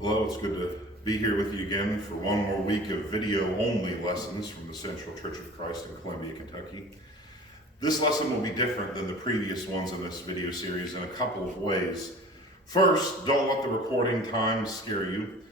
Hello, it's good to be here with you again for one more week of video-only lessons from the Central Church of Christ in Columbia, Kentucky. This lesson will be different than the previous ones in this video series in a couple of ways. First, don't let the recording time scare you.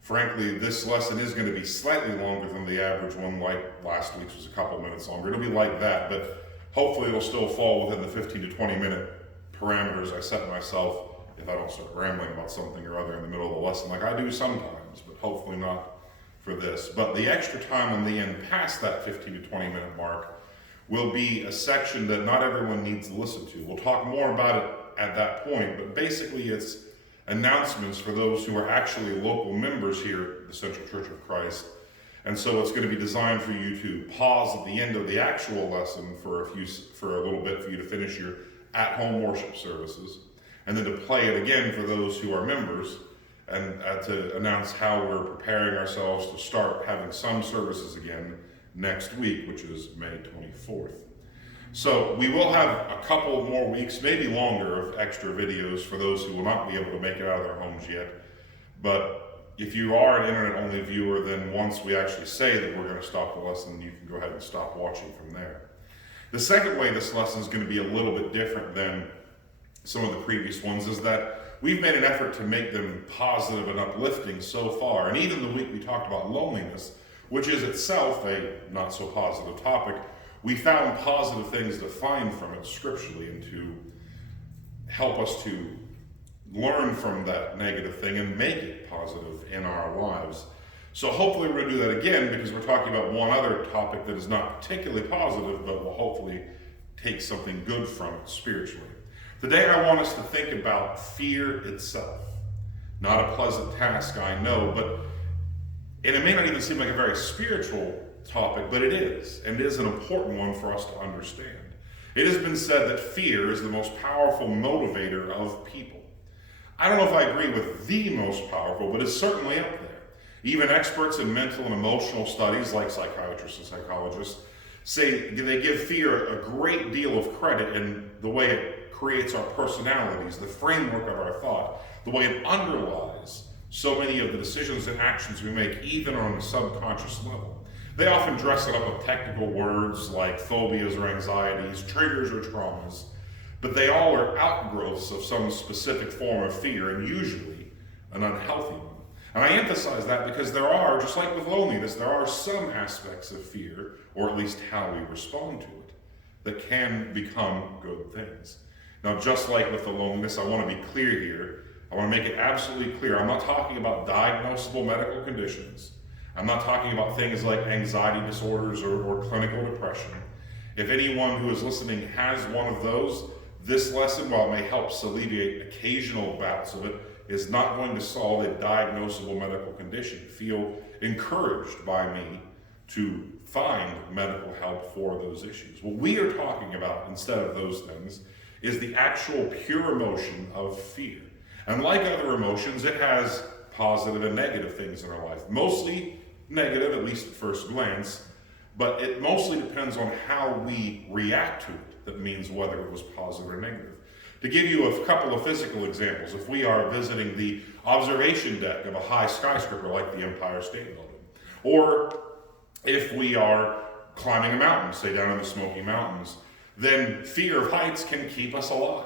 Frankly, this lesson is going to be slightly longer than the average one, like last week's was a couple minutes longer. It'll be like that, but hopefully it'll still fall within the 15 to 20 minute parameters I set myself if I don't start rambling about something or other in the middle of the lesson like I do sometimes, but hopefully not for this. But the extra time on the end past that 15 to 20 minute mark will be a section that not everyone needs to listen to. We'll talk more about it at that point, but basically it's announcements for those who are actually local members here at the Central Church of Christ. And so it's going to be designed for you to pause at the end of the actual lesson for a little bit for you to finish your at-home worship services, and then to play it again for those who are members, and to announce how we're preparing ourselves to start having some services again next week, which is May 24th. So we will have a couple more weeks, maybe longer, of extra videos for those who will not be able to make it out of their homes yet. But if you are an internet-only viewer, then once we actually say that we're going to stop the lesson, you can go ahead and stop watching from there. The second way this lesson is going to be a little bit different than some of the previous ones is that we've made an effort to make them positive and uplifting so far. And even the week we talked about loneliness, which is itself a not so positive topic, we found positive things to find from it scripturally and to help us to learn from that negative thing and make it positive in our lives. So hopefully we're going to do that again, because we're talking about one other topic that is not particularly positive, but will hopefully take something good from it spiritually. Today I want us to think about fear itself. Not a pleasant task, I know, and it may not even seem like a very spiritual topic, but it is, and it is an important one for us to understand. It has been said that fear is the most powerful motivator of people. I don't know if I agree with the most powerful, but it's certainly up there. Even experts in mental and emotional studies, like psychiatrists and psychologists, say they give fear a great deal of credit in the way it creates our personalities, the framework of our thought, the way it underlies so many of the decisions and actions we make, even on a subconscious level. They often dress it up with technical words like phobias or anxieties, triggers or traumas, but they all are outgrowths of some specific form of fear, and usually an unhealthy one. And I emphasize that because there are, just like with loneliness, there are some aspects of fear, or at least how we respond to it, that can become good things. Now, just like with the loneliness, I want to be clear here. I want to make it absolutely clear. I'm not talking about diagnosable medical conditions. I'm not talking about things like anxiety disorders or clinical depression. If anyone who is listening has one of those, this lesson, while it may help alleviate occasional bouts of it, is not going to solve a diagnosable medical condition. Feel encouraged by me to find medical help for those issues. What we are talking about, instead of those things, is the actual pure emotion of fear. And like other emotions, it has positive and negative things in our life. Mostly negative, at least at first glance, but it mostly depends on how we react to it that means whether it was positive or negative. To give you a couple of physical examples, if we are visiting the observation deck of a high skyscraper like the Empire State Building, or if we are climbing a mountain, say down in the Smoky Mountains, then fear of heights can keep us alive,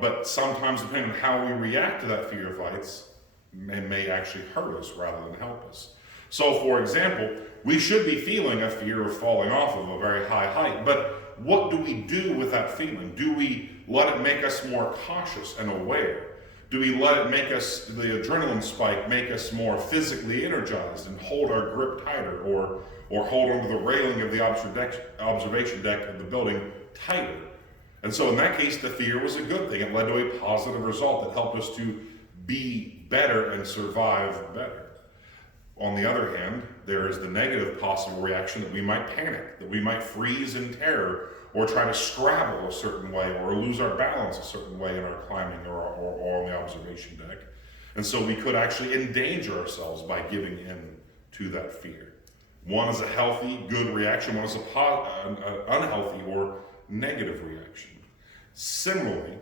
but sometimes depending on how we react to that fear of heights, it may actually hurt us rather than help us. So for example, we should be feeling a fear of falling off of a very high height, but what do we do with that feeling? Do we let it make us more cautious and aware? Do we let it make us, the adrenaline spike, make us more physically energized and hold our grip tighter, or hold onto the railing of the observation deck of the building tighter? And so in that case, the fear was a good thing. It led to a positive result that helped us to be better and survive better. On the other hand, there is the negative possible reaction that we might panic, that we might freeze in terror, or try to scrabble a certain way, or lose our balance a certain way in our climbing or on the observation deck. And so we could actually endanger ourselves by giving in to that fear. One is a healthy, good reaction. One is an unhealthy or negative reaction. Similarly,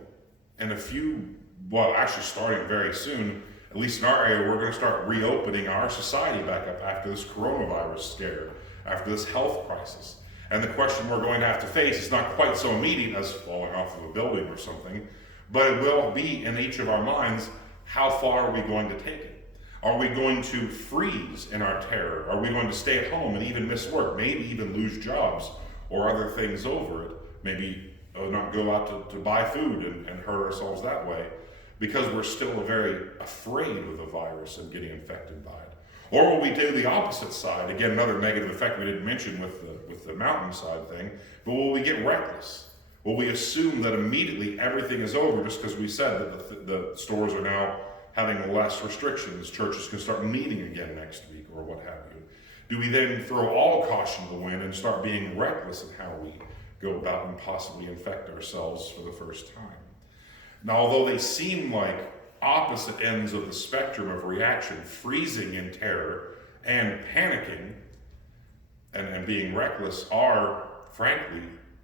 in actually starting very soon, At least in our area, we're going to start reopening our society back up after this coronavirus scare, after this health crisis. And the question we're going to have to face is not quite so immediate as falling off of a building or something, but it will be in each of our minds, how far are we going to take it? Are we going to freeze in our terror? Are we going to stay at home and even miss work, maybe even lose jobs or other things over it? Maybe not go out to buy food and hurt ourselves that way because we're still very afraid of the virus and getting infected by it. Or will we do the opposite side? Again, another negative effect we didn't mention with the mountainside thing, but will we get reckless? Will we assume that immediately everything is over just because we said that the stores are now having less restrictions, churches can start meeting again next week or what have you? Do we then throw all caution to the wind and start being reckless in how we go about and possibly infect ourselves for the first time? Now, although they seem like opposite ends of the spectrum of reaction, freezing in terror and panicking and being reckless are, frankly,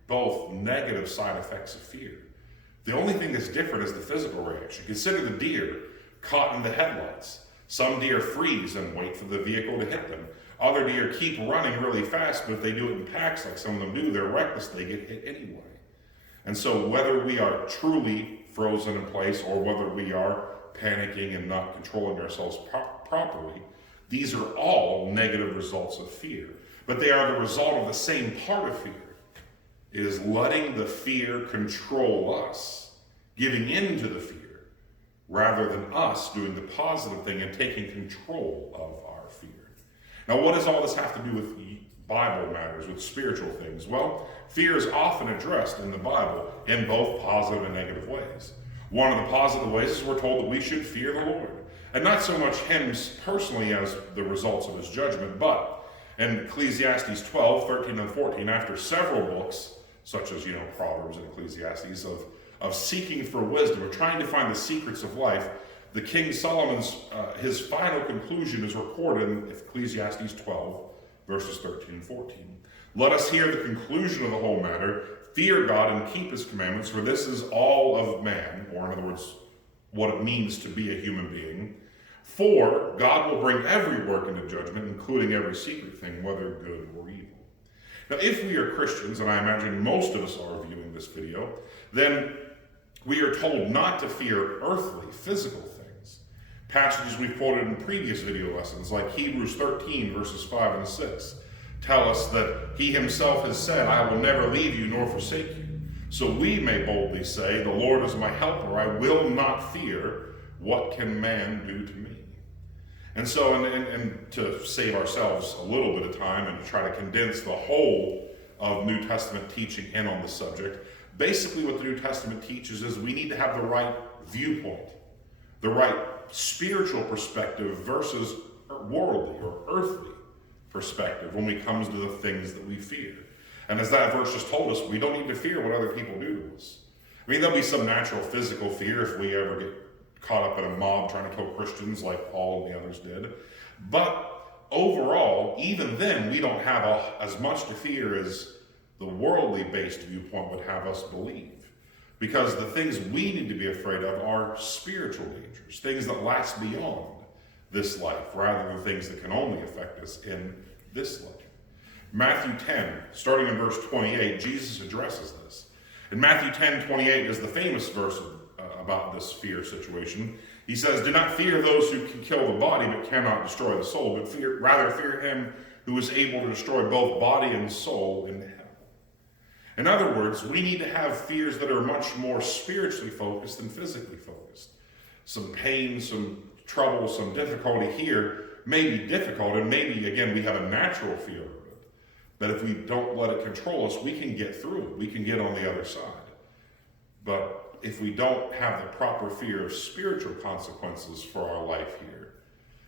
both negative side effects of fear. The only thing that's different is the physical reaction. Consider the deer caught in the headlights. Some deer freeze and wait for the vehicle to hit them. Other deer keep running really fast, but if they do it in packs like some of them do, they're reckless, they get hit anyway. And so whether we are truly frozen in place or whether we are panicking and not controlling ourselves properly, these are all negative results of fear. But they are the result of the same part of fear. It is letting the fear control us, giving in to the fear, rather than us doing the positive thing and taking control of our fear. Now, what does all this have to do with Bible matters, with spiritual things? Well, fear is often addressed in the Bible in both positive and negative ways. One of the positive ways is we're told that we should fear the Lord. And not so much him personally as the results of his judgment, but in Ecclesiastes 12, 13, and 14, after several books, such as, Proverbs and Ecclesiastes, of seeking for wisdom, or trying to find the secrets of life, the King Solomon's, his final conclusion is recorded in Ecclesiastes 12, verses 13 and 14. Let us hear the conclusion of the whole matter. Fear God and keep his commandments, for this is all of man, or in other words, what it means to be a human being. For God will bring every work into judgment, including every secret thing, whether good or evil. Now, if we are Christians, and I imagine most of us are viewing this video, then we are told not to fear earthly, physical things. Passages we've quoted in previous video lessons, like Hebrews 13, verses 5 and 6, tell us that he himself has said, I will never leave you nor forsake you. So we may boldly say, the Lord is my helper, I will not fear. What can man do to me? And so, and to save ourselves a little bit of time and to try to condense the whole of New Testament teaching in on the subject, basically what the New Testament teaches is we need to have the right viewpoint, the right spiritual perspective versus worldly or earthly perspective when it comes to the things that we fear. And as that verse just told us, we don't need to fear what other people do to us. I mean, there'll be some natural physical fear if we ever get caught up in a mob trying to kill Christians like Paul and the others did. But overall, even then, we don't have as much to fear as the worldly-based viewpoint would have us believe. Because the things we need to be afraid of are spiritual dangers, things that last beyond this life, rather than things that can only affect us in this life. Matthew 10, starting in verse 28, Jesus addresses this. In Matthew 10:28 is the famous verse about this fear situation. He says, do not fear those who can kill the body but cannot destroy the soul, but rather fear him who is able to destroy both body and soul in hell. In other words, we need to have fears that are much more spiritually focused than physically focused. Some pain, some trouble, some difficulty here may be difficult, and maybe, again, we have a natural fear of it. But if we don't let it control us, we can get through it. We can get on the other side. But if we don't have the proper fear of spiritual consequences for our life here,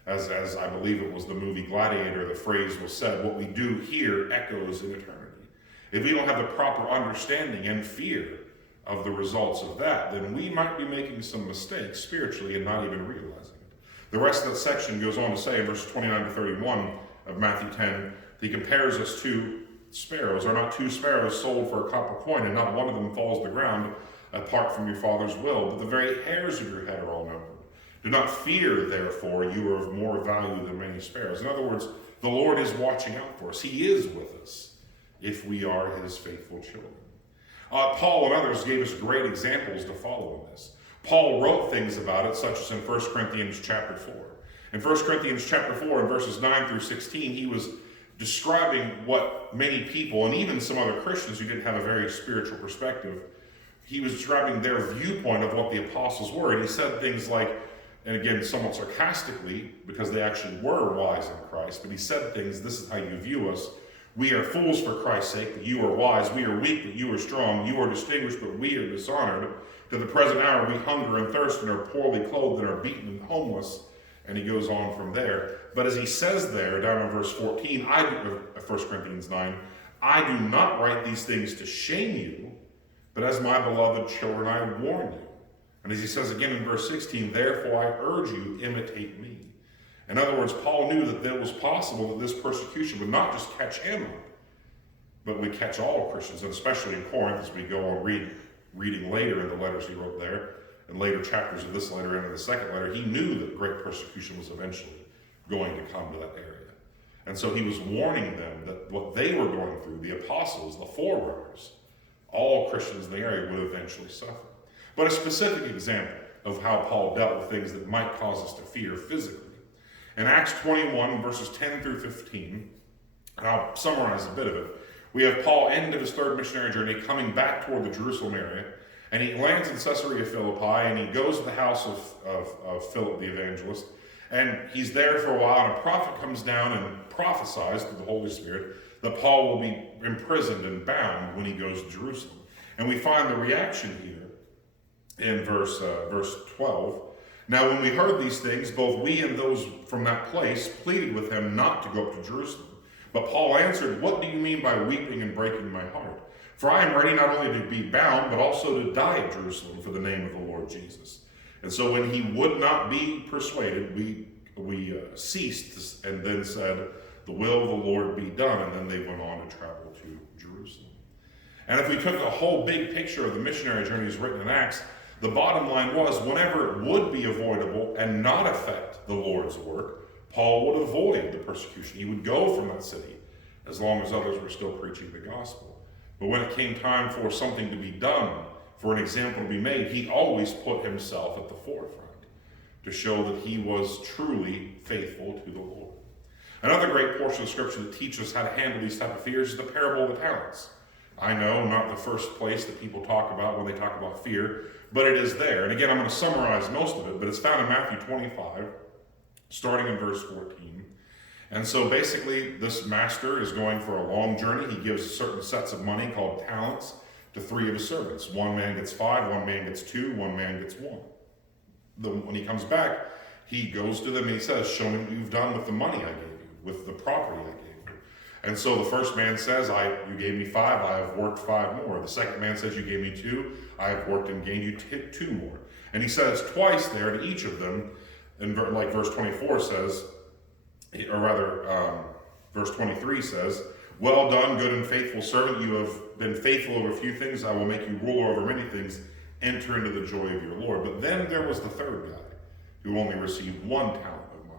as I believe it was the movie Gladiator, the phrase was said, what we do here echoes in eternity. If we don't have the proper understanding and fear of the results of that, then we might be making some mistakes spiritually and not even realizing it. The rest of that section goes on to say in verses 29 to 31 of Matthew 10, he compares us to sparrows. Are not two sparrows sold for a copper coin, and not one of them falls to the ground apart from your Father's will? But the very hairs of your head are all numbered. Do not fear, therefore, you are of more value than many sparrows. In other words, the Lord is watching out for us. He is with us if we are his faithful children. Paul and others gave us great examples to follow in this. Paul wrote things about it, such as in 1 Corinthians chapter 4. In 1 Corinthians chapter 4, in verses 9 through 16, he was describing what many people, and even some other Christians who didn't have a very spiritual perspective, he was describing their viewpoint of what the apostles were. And he said things like, and again, somewhat sarcastically, because they actually were wise in Christ, but he said things, this is how you view us. We are fools for Christ's sake, but you are wise. We are weak, but you are strong. You are distinguished, but we are dishonored. To the present hour, we hunger and thirst and are poorly clothed and are beaten and homeless. And he goes on from there. But as he says there, down in verse 14, 1 Corinthians 9, I do not write these things to shame you, but as my beloved children, I warn you. And as he says again in verse 16, therefore I urge you, imitate me. In other words, Paul knew that it was possible that this persecution would not just catch him, but would catch all Christians, and especially in Corinth, as we go on reading later in the letters he wrote there, and later chapters of this letter and in the second letter, he knew that great persecution was eventually going to come to that area. And so he was warning them that what they were going through, the apostles, the forerunners, all Christians in the area would eventually suffer. But a specific example of how Paul dealt with things that might cause us to fear physically. In Acts 21, verses 10 through 15, and I'll summarize a bit of it, we have Paul, end of his third missionary journey, coming back toward the Jerusalem area, and he lands in Caesarea Philippi, and he goes to the house of Philip the evangelist, and he's there for a while, and a prophet comes down and prophesies through the Holy Spirit that Paul will be imprisoned and bound when he goes to Jerusalem. And we find the reaction here in verse 12. Now when we heard these things, both we and those from that place pleaded with him not to go up to Jerusalem. But Paul answered, what do you mean by weeping and breaking my heart? For I am ready not only to be bound, but also to die at Jerusalem for the name of the Lord Jesus. And so when he would not be persuaded, we ceased and then said, the will of the Lord be done. And then they went on to travel to Jerusalem. And if we took a whole big picture of the missionary journeys written in Acts, the bottom line was, whenever it would be avoidable and not affect the Lord's work, Paul would avoid the persecution. He would go from that city as long as others were still preaching the gospel. But when it came time for something to be done, for an example to be made, he always put himself at the forefront to show that he was truly faithful to the Lord. Another great portion of Scripture that teaches us how to handle these type of fears is the parable of the talents. I know, not the first place that people talk about when they talk about fear, but it is there. And again, I'm going to summarize most of it, but it's found in Matthew 25, starting in verse 14. And so basically, this master is going for a long journey. He gives certain sets of money called talents to 3 of his servants. One man gets 5, one man gets 2, one man gets 1. When he comes back, he goes to them and he says, show me what you've done with the money I gave you, with the property I gave you. And so the first man says, you gave me 5, I have worked 5 more. The second man says, you gave me 2, I have worked and gained you 2 more. And he says twice there to each of them, and like verse 24 says, or rather, verse 23 says, well done, good and faithful servant, you have been faithful over a few things, I will make you ruler over many things, enter into the joy of your Lord. But then there was the third guy, who only received 1 talent of money.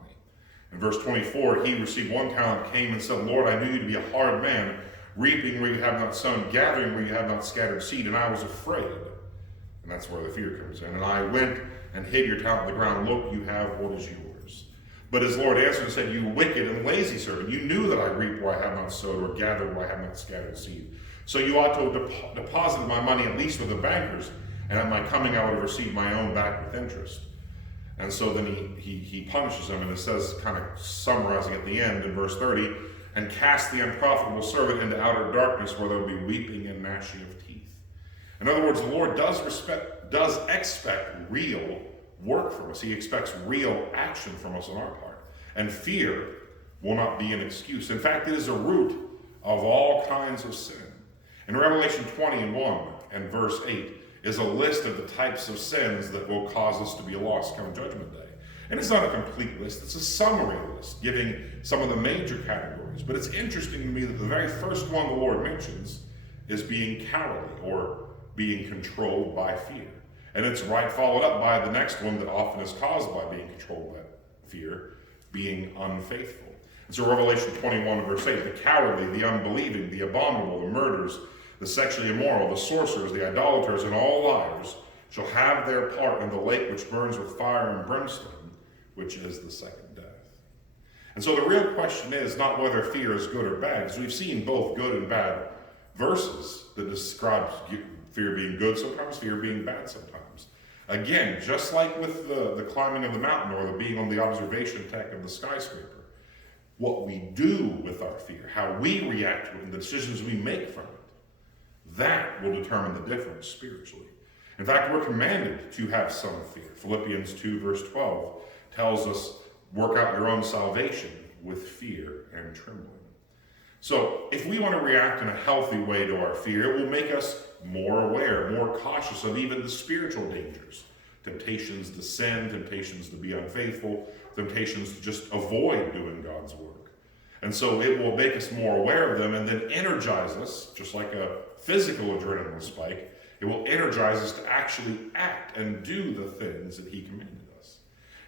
In verse 24, he received 1 talent, came and said, Lord, I knew you to be a hard man, reaping where you have not sown, gathering where you have not scattered seed, and I was afraid. And that's where the fear comes in. And I went and hid your talent in the ground. Look, you have what is yours. But his Lord answered and said, you wicked and lazy servant, you knew that I reap where I have not sowed, or gathered where I have not scattered seed. So you ought to have deposited my money at least with the bankers, and at my coming I would have received my own back with interest. And so then he punishes them, and it says, kind of summarizing at the end in verse 30, and cast the unprofitable servant into outer darkness where there will be weeping and gnashing of teeth. In other words, the Lord does expect real work from us. He expects real action from us on our part. And fear will not be an excuse. In fact, it is a root of all kinds of sin. In Revelation 21 and verse 8 is a list of the types of sins that will cause us to be lost come Judgment Day. And it's not a complete list, it's a summary list, giving some of the major categories. But it's interesting to me that the very first one the Lord mentions is being cowardly, or being controlled by fear. And it's right followed up by the next one that often is caused by being controlled by fear, being unfaithful. And so Revelation 21 verse 8, the cowardly, the unbelieving, the abominable, the murderers, the sexually immoral, the sorcerers, the idolaters, and all liars shall have their part in the lake which burns with fire and brimstone, which is the second death. And so the real question is not whether fear is good or bad, because we've seen both good and bad verses that describe fear being good sometimes, fear being bad sometimes. Again, just like with the climbing of the mountain or the being on the observation deck of the skyscraper, what we do with our fear, how we react to it, and the decisions we make from it, that will determine the difference spiritually. In fact, we're commanded to have some fear. Philippians 2 verse 12 tells us, work out your own salvation with fear and trembling. So if we want to react in a healthy way to our fear, it will make us more aware, more cautious of even the spiritual dangers. Temptations to sin, temptations to be unfaithful, temptations to just avoid doing God's work. And so it will make us more aware of them and then energize us, just like a physical adrenaline spike. It will energize us to actually act and do the things that he commanded us.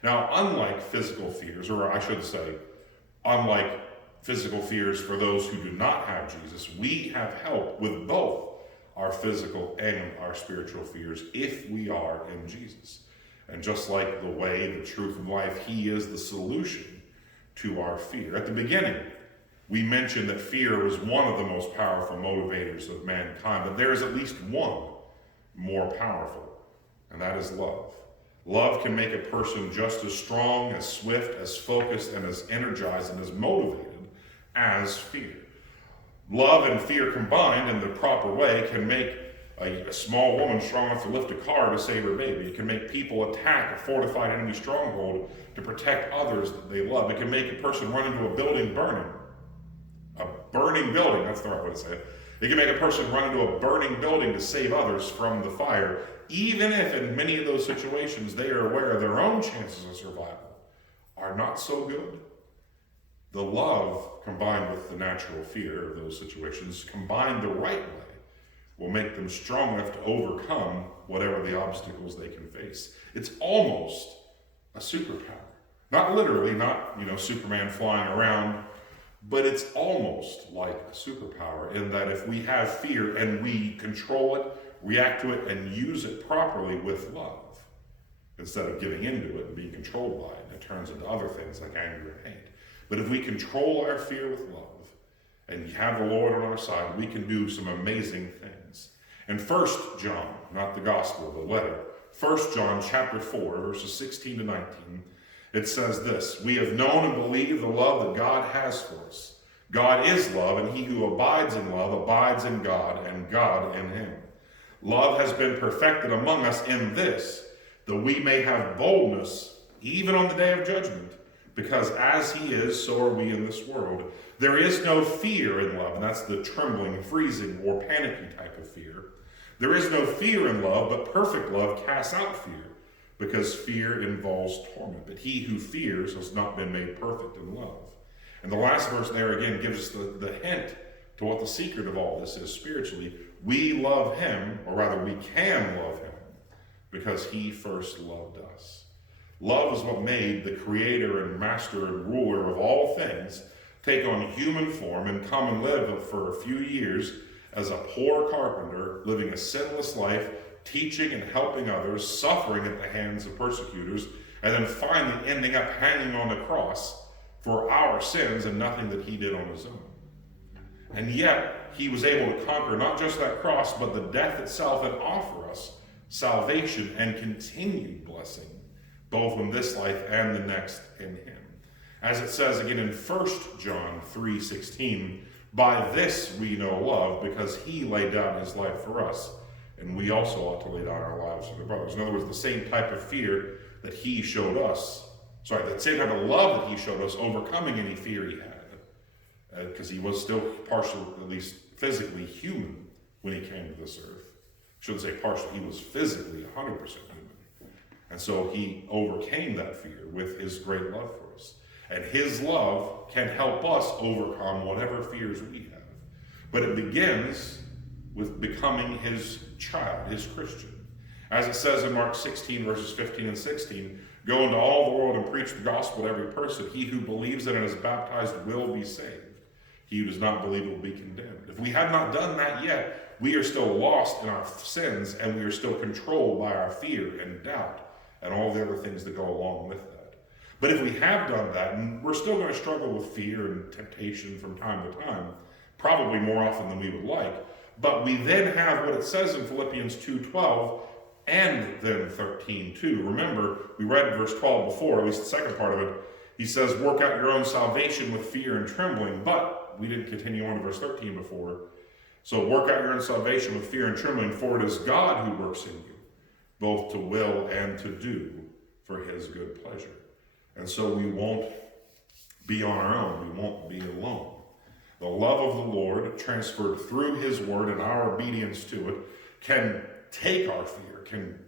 Now, unlike physical fears, or I should say, unlike physical fears for those who do not have Jesus, we have help with both our physical and our spiritual fears if we are in Jesus. And just like the way, the truth, and life, he is the solution to our fear. At the beginning, we mentioned that fear was one of the most powerful motivators of mankind, but there is at least one more powerful, and that is love. Love can make a person just as strong, as swift, as focused, and as energized, and as motivated as fear. Love and fear combined in the proper way can make a small woman strong enough to lift a car to save her baby. It can make people attack a fortified enemy stronghold to protect others that they love. It can make a person run into a building burning. A burning building, that's the right way to say it. It can make a person run into a burning building to save others from the fire, even if in many of those situations they are aware their own chances of survival are not so good. The love combined with the natural fear of those situations, combined the right way, will make them strong enough to overcome whatever the obstacles they can face. It's almost a superpower. Not literally, not, Superman flying around, but it's almost like a superpower in that if we have fear and we control it, react to it, and use it properly with love, instead of giving into it and being controlled by it, it turns into other things like anger and hate. But if we control our fear with love and have the Lord on our side, we can do some amazing things. In 1 John, not the gospel, the letter, 1 John chapter 4, verses 16 to 19, it says this: we have known and believed the love that God has for us. God is love, and he who abides in love abides in God, and God in him. Love has been perfected among us in this, that we may have boldness even on the day of judgment, because as he is, so are we in this world. There is no fear in love, and that's the trembling, freezing, or panicky type of fear. There is no fear in love, but perfect love casts out fear, because fear involves torment. But he who fears has not been made perfect in love. And the last verse there again gives us the hint to what the secret of all this is spiritually. We love him, or rather we can love him, because he first loved us. Love is what made the creator and master and ruler of all things take on human form and come and live for a few years as a poor carpenter, living a sinless life, teaching and helping others, suffering at the hands of persecutors, and then finally ending up hanging on the cross for our sins and nothing that he did on his own. And yet, he was able to conquer not just that cross, but the death itself, and offer us salvation and continued blessing, both in this life and the next in him. As it says again in 1 John 3:16, by this we know love, because he laid down his life for us, and we also ought to lay down our lives for the brothers. In other words, the same type of fear that he showed us, that same type of love that he showed us, overcoming any fear he had, because he was still partially, at least physically, human when he came to this earth. I shouldn't say partially, he was physically 100% human. And so he overcame that fear with his great love for us. And his love can help us overcome whatever fears we have. But it begins with becoming his child, his Christian. As it says in Mark 16, verses 15 and 16, go into all the world and preach the gospel to every person. He who believes in and is baptized will be saved. He who does not believe will be condemned. If we have not done that yet, we are still lost in our sins, and we are still controlled by our fear and doubt and all the other things that go along with that. But if we have done that, and we're still going to struggle with fear and temptation from time to time, probably more often than we would like, but we then have what it says in Philippians 2:12 and then 13:2. Remember, we read verse 12 before, at least the second part of it. He says, work out your own salvation with fear and trembling, but we didn't continue on to verse 13 before. So work out your own salvation with fear and trembling, for it is God who works in you, both to will and to do for his good pleasure. And so we won't be on our own. We won't be alone. The love of the Lord, transferred through his word and our obedience to it, can take our fear, can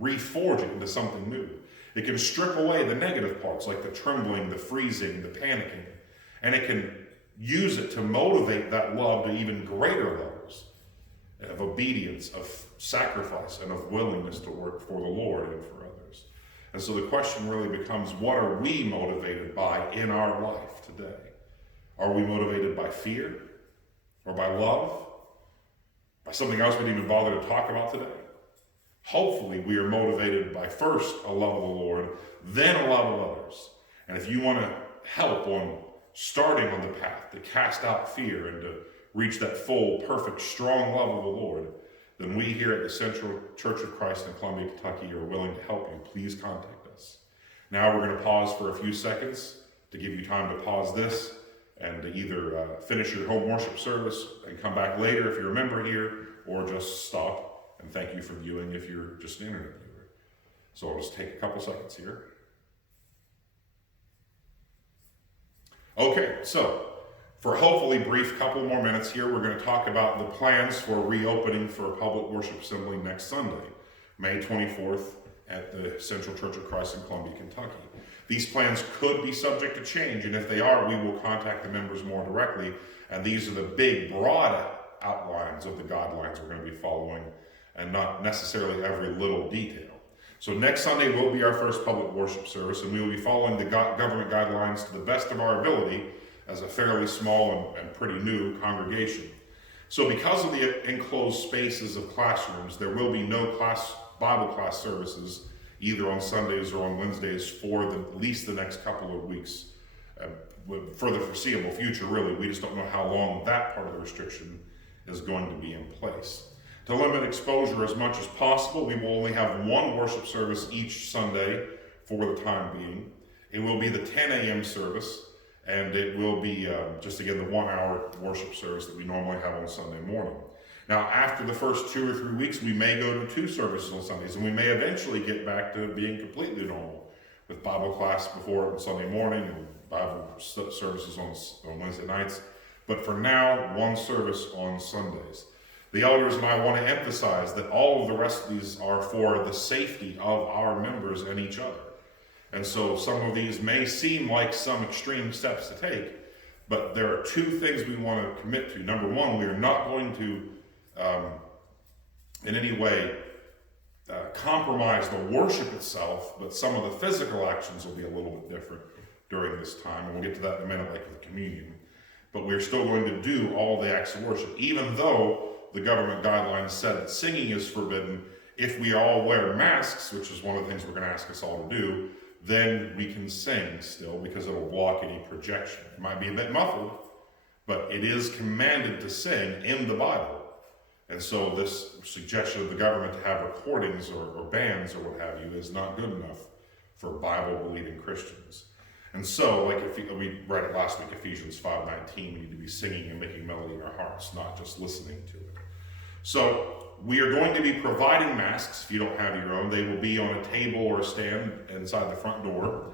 reforge it into something new. It can strip away the negative parts, like the trembling, the freezing, the panicking, and it can use it to motivate that love to even greater levels of obedience, of sacrifice, and of willingness to work for the Lord and for others. And so the question really becomes, what are we motivated by in our life today? Are we motivated by fear or by love? By something else we didn't even bother to talk about today? Hopefully we are motivated by first a love of the Lord, then a love of others. And if you want to help on starting on the path to cast out fear and to reach that full, perfect, strong love of the Lord, then we here at the Central Church of Christ in Columbia, Kentucky are willing to help you. Please contact us. Now we're going to pause for a few seconds to give you time to pause this and to either finish your home worship service and come back later if you're a member here, or just stop and thank you for viewing if you're just an internet viewer. So I'll just take a couple seconds here. Okay, so for hopefully brief couple more minutes here, we're going to talk about the plans for reopening for a public worship assembly next Sunday, May 24th at the Central Church of Christ in Columbia, Kentucky. These plans could be subject to change, and if they are, we will contact the members more directly, and these are the big, broad outlines of the guidelines we're going to be following, and not necessarily every little detail. So next Sunday will be our first public worship service, and we will be following the government guidelines to the best of our ability as a fairly small and pretty new congregation. So because of the enclosed spaces of classrooms, there will be no Bible class services either on Sundays or on Wednesdays for at least the next couple of weeks. For the foreseeable future, really, we just don't know how long that part of the restriction is going to be in place. To limit exposure as much as possible, we will only have one worship service each Sunday for the time being. It will be the 10 a.m. service, and it will be just again the 1 hour worship service that we normally have on Sunday morning. Now, after the first 2 or 3 weeks, we may go to 2 services on Sundays, and we may eventually get back to being completely normal with Bible class before on Sunday morning and Bible services on Wednesday nights. But for now, 1 service on Sundays. The elders and I want to emphasize that all of the rest of these are for the safety of our members and each other. And so some of these may seem like some extreme steps to take, but there are 2 things we want to commit to. Number 1, we are not going to in any way compromise the worship itself, but some of the physical actions will be a little bit different during this time, and we'll get to that in a minute, like with communion. But we're still going to do all the acts of worship, even though the government guidelines said that singing is forbidden. If we all wear masks, which is one of the things we're going to ask us all to do, then we can sing still, because it'll block any projection. It might be a bit muffled, but it is commanded to sing in the Bible. And so this suggestion of the government to have recordings or bands or what have you is not good enough for Bible-believing Christians. And so, like we read it last week, Ephesians 5:19, we need to be singing and making melody in our hearts, not just listening to it. So we are going to be providing masks. If you don't have your own, they will be on a table or a stand inside the front door.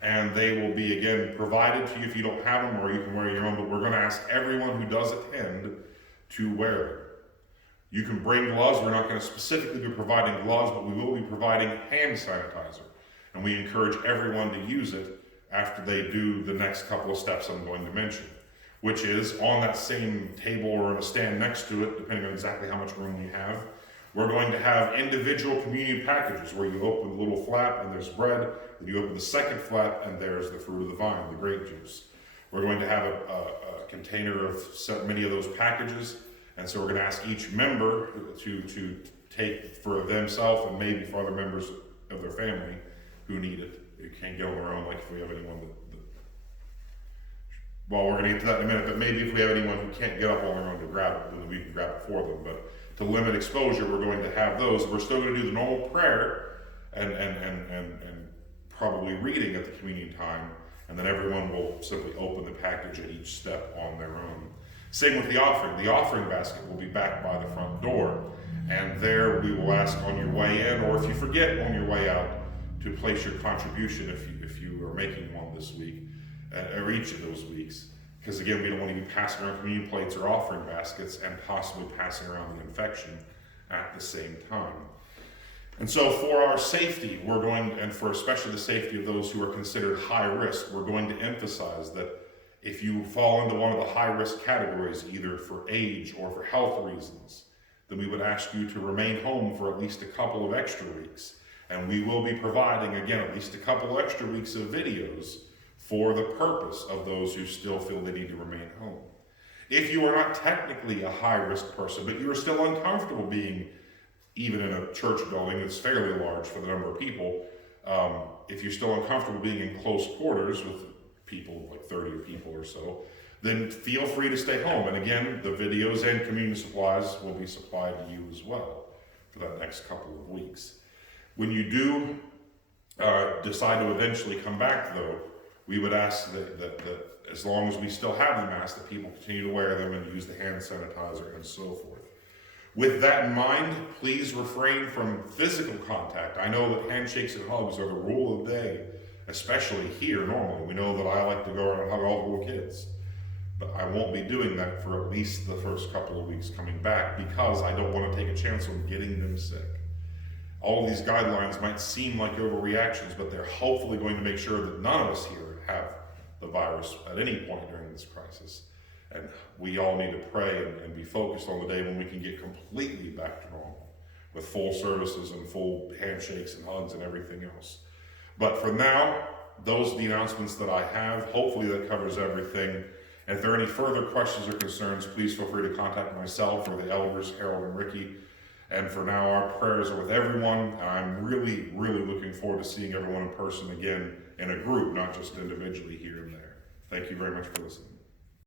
And they will be, again, provided to you if you don't have them, or you can wear your own. But we're going to ask everyone who does attend to wear them. You can bring gloves. We're not going to specifically be providing gloves, but we will be providing hand sanitizer. And we encourage everyone to use it after they do the next couple of steps I'm going to mention, which is on that same table or on a stand next to it, depending on exactly how much room we have, We're going to have individual communion packages where you open the little flap and there's bread, then you open the second flap and there's the fruit of the vine, the grape juice. We're going to have a container of many of those packages, and so we're going to ask each member to take for themselves and maybe for other members of their family who need it. You can't get on their own, like if we have anyone well, we're going to get to that in a minute, but maybe if we have anyone who can't get up on their own to grab it, then we can grab it for them. But to limit exposure, we're going to have those. We're still going to do the normal prayer and probably reading at the communion time, and then everyone will simply open the package at each step on their own. Same with the offering. The offering basket will be back by the front door, and there we will ask on your way in, or if you forget on your way out, to place your contribution if you are making one this week, or each of those weeks. Because again, we don't want to be passing around communion plates or offering baskets and possibly passing around the infection at the same time. And so for our safety, we're going, and for especially the safety of those who are considered high risk, we're going to emphasize that if you fall into one of the high risk categories, either for age or for health reasons, then we would ask you to remain home for at least a couple of extra weeks. And we will be providing, again, at least a couple extra weeks of videos for the purpose of those who still feel they need to remain home. If you are not technically a high-risk person, but you are still uncomfortable being even in a church building that's fairly large for the number of people, if you're still uncomfortable being in close quarters with people, like 30 people or so, then feel free to stay home. And again, the videos and communion supplies will be supplied to you as well for that next couple of weeks. When you do decide to eventually come back, though, we would ask that as long as we still have the mask, that people continue to wear them and use the hand sanitizer and so forth. With that in mind, please refrain from physical contact. I know that handshakes and hugs are the rule of the day, especially here normally. We know that I like to go around and hug all the little kids. But I won't be doing that for at least the first couple of weeks coming back because I don't want to take a chance on getting them sick. All of these guidelines might seem like overreactions, but they're hopefully going to make sure that none of us here have the virus at any point during this crisis. And we all need to pray and be focused on the day when we can get completely back to normal with full services and full handshakes and hugs and everything else. But for now, those are the announcements that I have. Hopefully that covers everything. And if there are any further questions or concerns, please feel free to contact myself or the elders, Harold and Ricky. And for now, our prayers are with everyone. I'm really, really looking forward to seeing everyone in person again in a group, not just individually here and there. Thank you very much for listening.